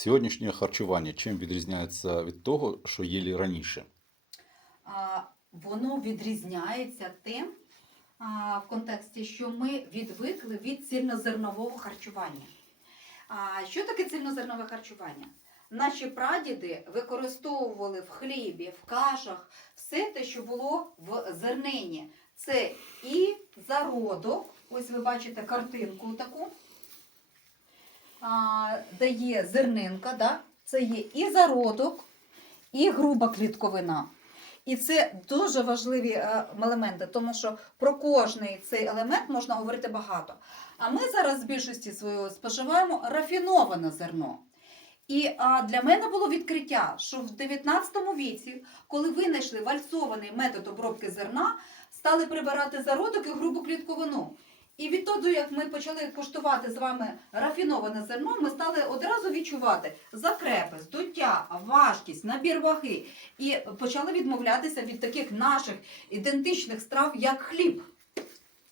Сьогоднішнє харчування чим відрізняється від того, що їли раніше? А, Воно відрізняється тим а, в контексті, що ми відвикли від цільнозернового харчування. А що таке цільнозернове харчування? Наші прадіди використовували в хлібі, в кашах все те, що було в зернині. Це і зародок, ось ви бачите картинку таку, де є зернинка, да? це є і зародок, і груба клітковина. І це дуже важливі е, елементи, тому що про кожний цей елемент можна говорити багато. А ми зараз в більшості своєї споживаємо рафіноване зерно. І а, для мене було відкриття, що в 19 віці, коли винайшли вальцований метод обробки зерна, стали прибирати зародок і грубу клітковину. І відтоді, як ми почали куштувати з вами рафіноване зерно, ми стали одразу відчувати закрепи, здуття, важкість, набір ваги. І почали відмовлятися від таких наших ідентичних страв, як хліб.